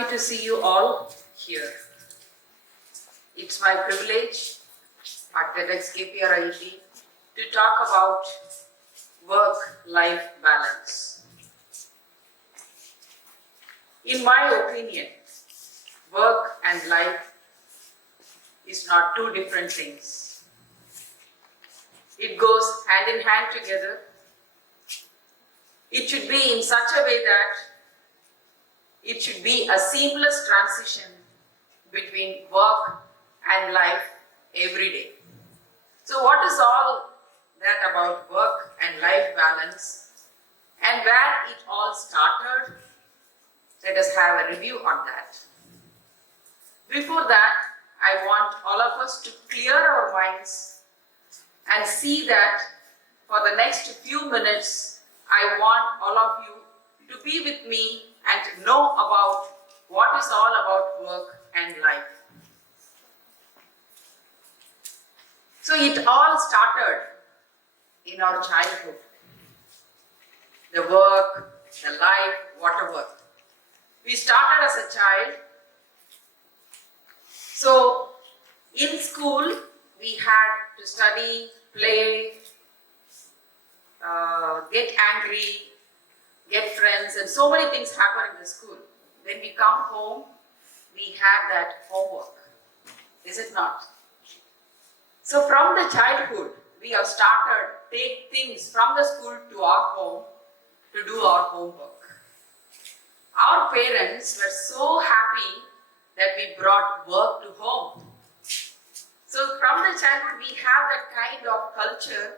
happy to see you all here. It's my privilege at TEDxKPRIET to talk about work-life balance. In my opinion, work and life is not two different things. It goes hand in hand together. It should be in such a way that it should be a seamless transition between work and life every day. So what is all that about work and life balance and where it all started? Let us have a review on that. Before that, I want all of us to clear our minds and see that for the next few minutes, I want all of you to be with me and to know about what is all about work and life. So it all started in our childhood. The work, the life, whatever. We started as a child. So in school, we had to study, play, get angry, get friends, and so many things happen in the school. When we come home, we have that homework. Is it not? So from the childhood, we have started take things from the school to our home to do our homework. Our parents were so happy that we brought work to home. So from the childhood, we have that kind of culture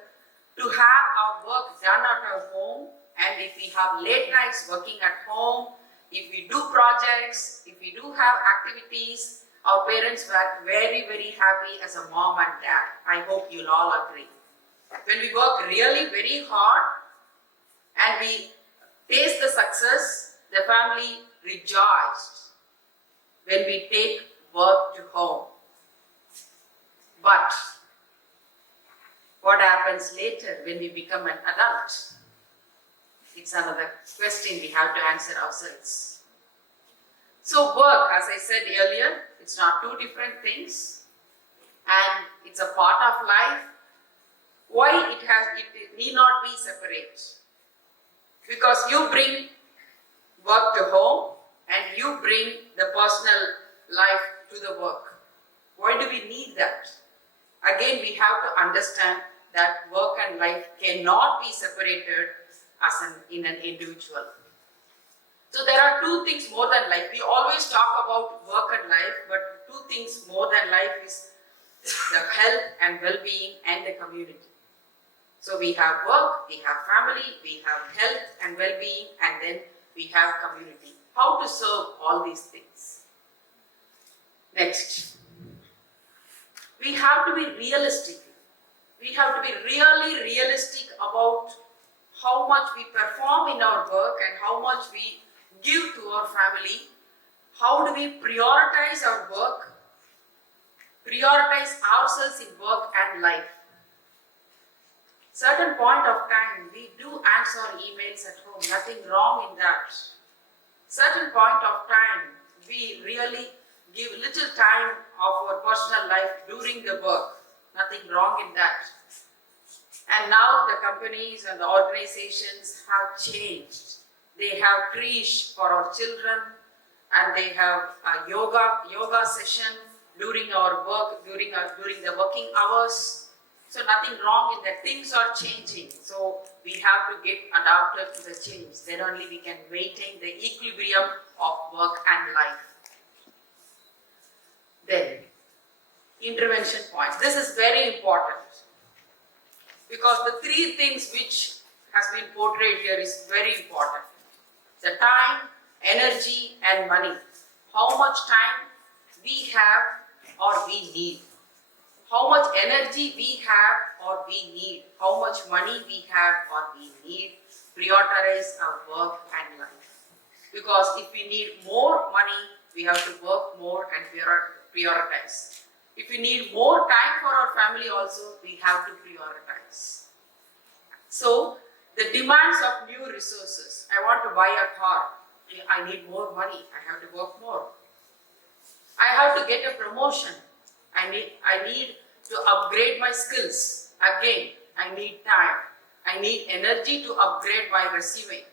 to have our work done at our home. And if we have late nights working at home, if we do projects, if we do have activities, our parents were very, very happy as a mom and dad. I hope you'll all agree. When we work really very hard and we taste the success, the family rejoiced when we take work to home. But what happens later when we become an adult? It's another question we have to answer ourselves. So work, as I said earlier, it's not two different things and it's a part of life. Why it need not be separate? Because you bring work to home and you bring the personal life to the work. Why do we need that? Again, we have to understand that work and life cannot be separated in an individual. So there are two things more than life. We always talk about work and life, but two things more than life is the health and well-being and the community. So we have work, we have family, we have health and well-being, and then we have community. How to serve all these things? Next. We have to be realistic. We have to be really realistic about how much we perform in our work and how much we give to our family. How do we prioritize our work? Prioritize ourselves in work and life. Certain point of time, we do answer emails at home. Nothing wrong in that. Certain point of time, we really give little time of our personal life during the work. Nothing wrong in that. And now the companies and the organizations have changed. They have creche for our children and they have a yoga session during our work, during the working hours. So nothing wrong in that. Things are changing. So we have to get adapted to the change. Then only we can maintain the equilibrium of work and life. Then, intervention points. This is very important because the three things which has been portrayed here is very important. The time, energy and money. How much time we have or we need. How much energy we have or we need. How much money we have or we need. Prioritize our work and life. Because if we need more money, we have to work more and prioritize. If we need more time for our family also, we have to prioritize. So, the demands of new resources. I want to buy a car. I need more money. I have to work more. I have to get a promotion. I need to upgrade my skills. Again, I need time. I need energy to upgrade my resume.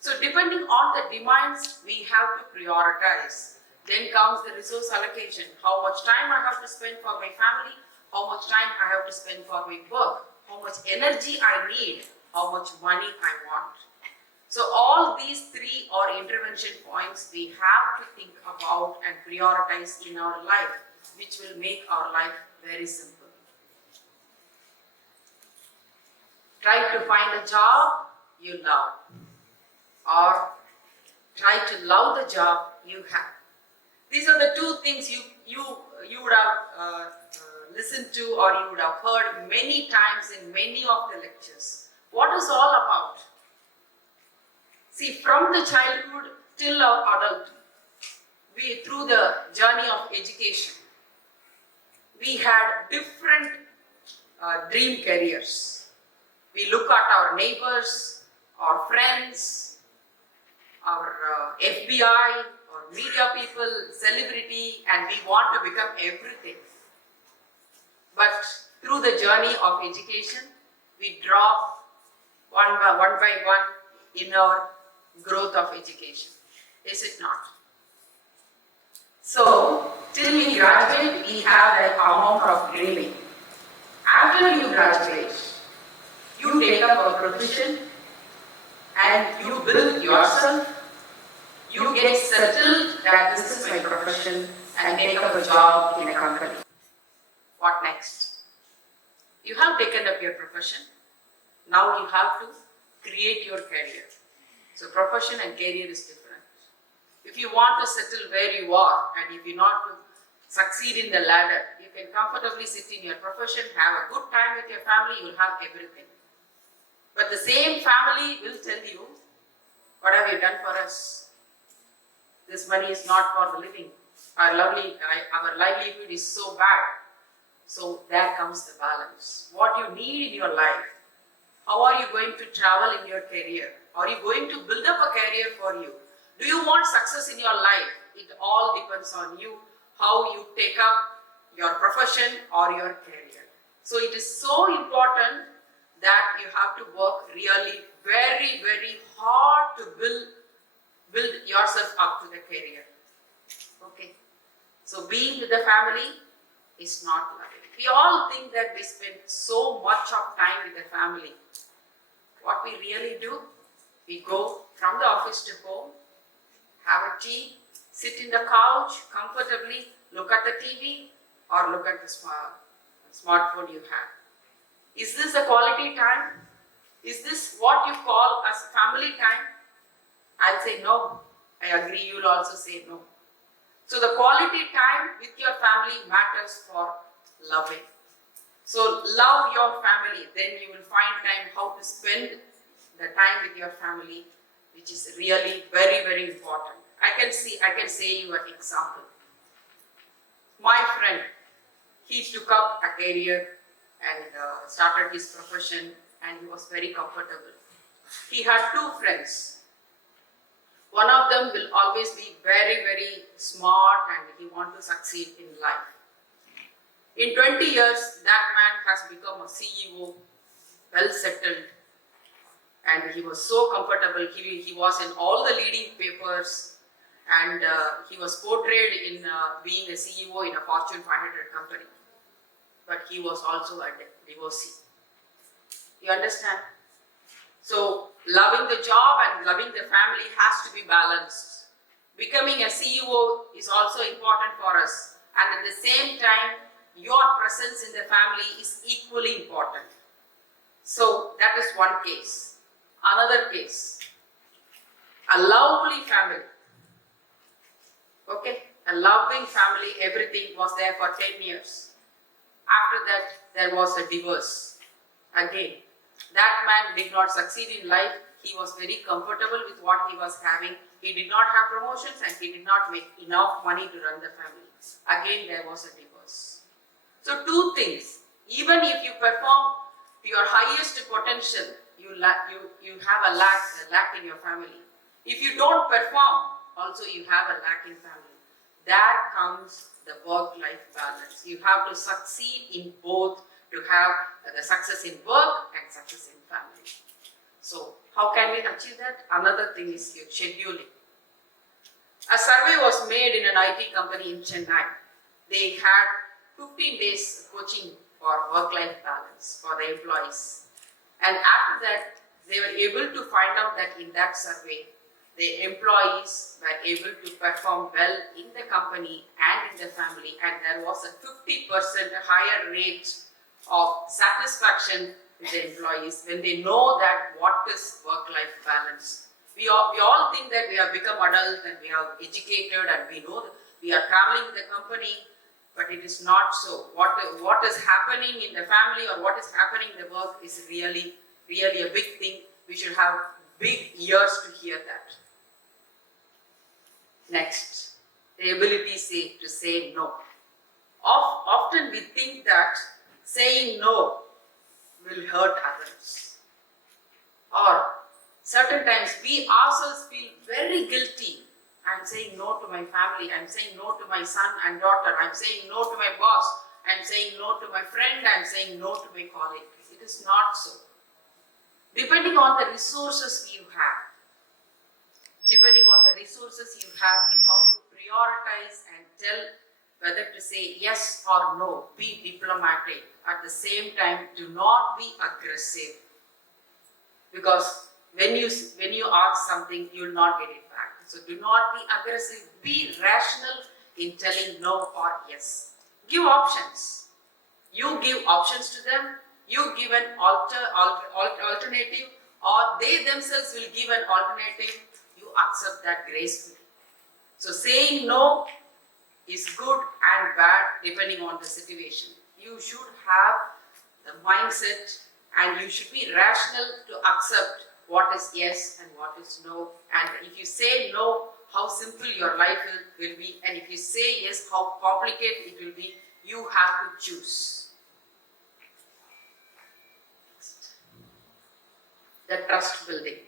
So depending on the demands, we have to prioritize. Then comes the resource allocation. How much time I have to spend for my family, how much time I have to spend for my work, how much energy I need, how much money I want. So all these three are intervention points we have to think about and prioritize in our life, which will make our life very simple. Try to find a job you love, or try to love the job you have. These are the two things you would have listened to, or you would have heard many times in many of the lectures. What is all about? See, from the childhood till our adulthood, through the journey of education, we had different dream careers. We look at our neighbors, our friends, our FBI, or media people, celebrity, and we want to become everything. But through the journey of education, we drop one by one in our growth of education. Is it not? So, till we graduate, we have that amount of dreaming. After you graduate, you take up a profession and you build yourself. You get settled that this is my profession and take up a job in a company. What next? You have taken up your profession. Now you have to create your career. So profession and career is different. If you want to settle where you are, and if you want to succeed in the ladder, you can comfortably sit in your profession, have a good time with your family, you'll have everything. But the same family will tell you, what have you done for us? This money is not for the living. Our livelihood is so bad. So there comes the balance. What you need in your life. How are you going to travel in your career? Are you going to build up a career for you? Do you want success in your life? It all depends on you, how you take up your profession or your career. So it is so important that you have to work really very, very hard to build yourself up to the career. Okay. So being with the family is not loving. We all think that we spend so much of time with the family. What we really do, we go from the office to home, have a tea, sit in the couch comfortably, look at the TV or look at the smartphone you have. Is this a quality time? Is this what you call as family time? I'll say no. I agree, you'll also say no. So the quality time with your family matters for loving. So love your family, then you will find time how to spend the time with your family, which is really very, very important. I can say you an example. My friend, he took up a career and started his profession, and he was very comfortable. He had two friends. One of them will always be very, very smart and he wants to succeed in life. In 20 years, that man has become a CEO, well settled, and he was so comfortable. He was in all the leading papers, and he was portrayed in being a CEO in a Fortune 500 company. But he was also a divorcee. You understand? So, loving the job and loving the family has to be balanced. Becoming a CEO is also important for us, and at the same time, your presence in the family is equally important. So, that is one case. Another case, a lovely family. Okay, a loving family, everything was there for 10 years. After that, there was a divorce. Again, that man did not succeed in life. He was very comfortable with what he was having. He did not have promotions and he did not make enough money to run the family. Again, there was a divorce. So two things. Even if you perform to your highest potential, you have a lack in your family. If you don't perform, also you have a lacking family. There comes the work-life balance. You have to succeed in both to have the success in work and success in family. So how can we achieve that? Another thing is your scheduling. A survey was made in an IT company in Chennai. They had 15 days coaching for work-life balance for the employees. And after that, they were able to find out that in that survey, the employees were able to perform well in the company and in the family, and there was a 50% higher rate of satisfaction with the employees when they know that what is work-life balance. We all think that we have become adult and we are educated and we know that we are traveling the company, but it is not so. What is happening in the family or what is happening in the work is really a big thing. We should have big ears to hear that. Next, the ability to say no. Often we think that saying no will hurt others. Or certain times we ourselves feel very guilty. I'm saying no to my family, I'm saying no to my son and daughter, I'm saying no to my boss, I'm saying no to my friend, I'm saying no to my colleague. It is not so. Depending on the resources you have, in how to prioritize and tell whether to say yes or no, be diplomatic. At the same time, do not be aggressive. Because when you ask something, you will not get it back. So do not be aggressive. Be rational in telling no or yes. Give options. You give options to them. You give an alternative, or they themselves will give an alternative. You accept that gracefully. So saying no is good and bad depending on the situation. You should have the mindset and you should be rational to accept what is yes and what is no. And if you say no, how simple your life will be. And if you say yes, how complicated it will be. You have to choose. The trust building.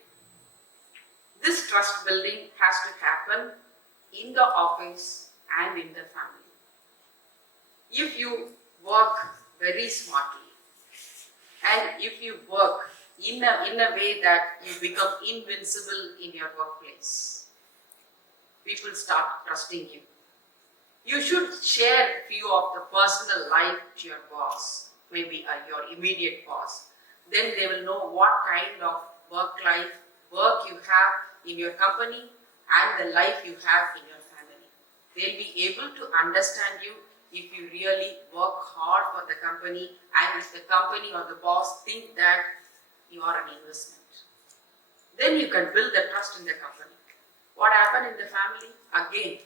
This trust building has to happen in the office and in the family. If you work very smartly and if you work in a way that you become invincible in your workplace, people start trusting you. You should share few of the personal life to your boss, maybe your immediate boss. Then they will know what kind of work you have in your company and the life you have in your family. They'll be able to understand you if you really work hard for the company and if the company or the boss think that you are an investment. Then you can build the trust in the company. What happened in the family? Again,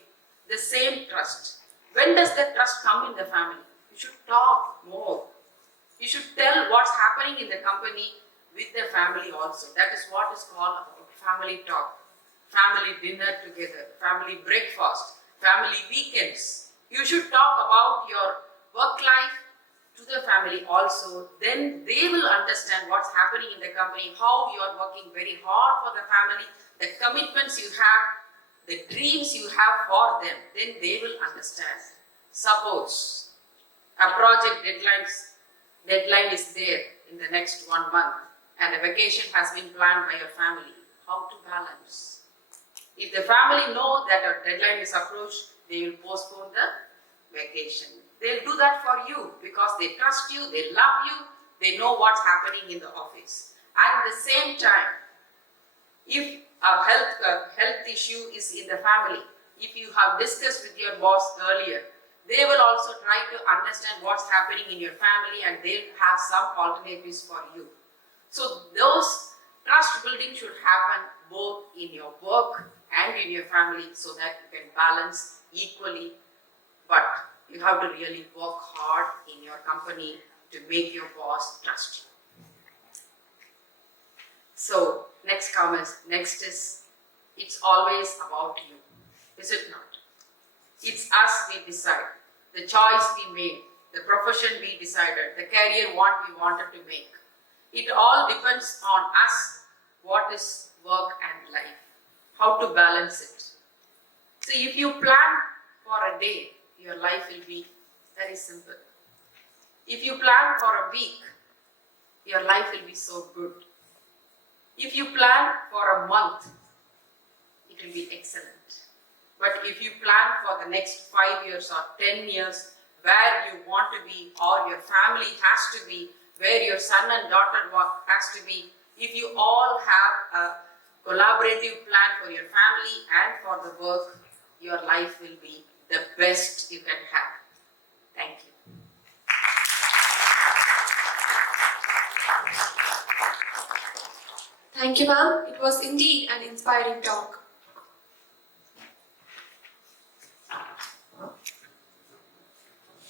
the same trust. When does the trust come in the family? You should talk more. You should tell what's happening in the company with the family also. That is what is called family talk. Family dinner together, family breakfast, family weekends. You should talk about your work life to the family also. Then they will understand what's happening in the company, how you are working very hard for the family, the commitments you have, the dreams you have for them. Then they will understand. Suppose a project deadline is there in the next 1 month and a vacation has been planned by your family. How to balance? If the family know that a deadline is approached, they will postpone the vacation. They'll do that for you because they trust you, they love you, they know what's happening in the office. At the same time, if a health issue is in the family, if you have discussed with your boss earlier, they will also try to understand what's happening in your family and they'll have some alternatives for you. So those trust building should happen both in your work and in your family so that you can balance equally. But you have to really work hard in your company to make your boss trust you. So next is, it's always about you. Is it not? It's us we decide. The choice we made, the profession we decided, the career what we wanted to make. It all depends on us, what is work and life. how to balance it. So if you plan for a day, your life will be very simple. If you plan for a week, your life will be so good. If you plan for a month, it will be excellent. But if you plan for the next 5 years or 10 years, where you want to be, or your family has to be, where your son and daughter has to be, if you all have a collaborative plan for your family and for the work, your life will be the best you can have. Thank you. Thank you, ma'am. It was indeed an inspiring talk.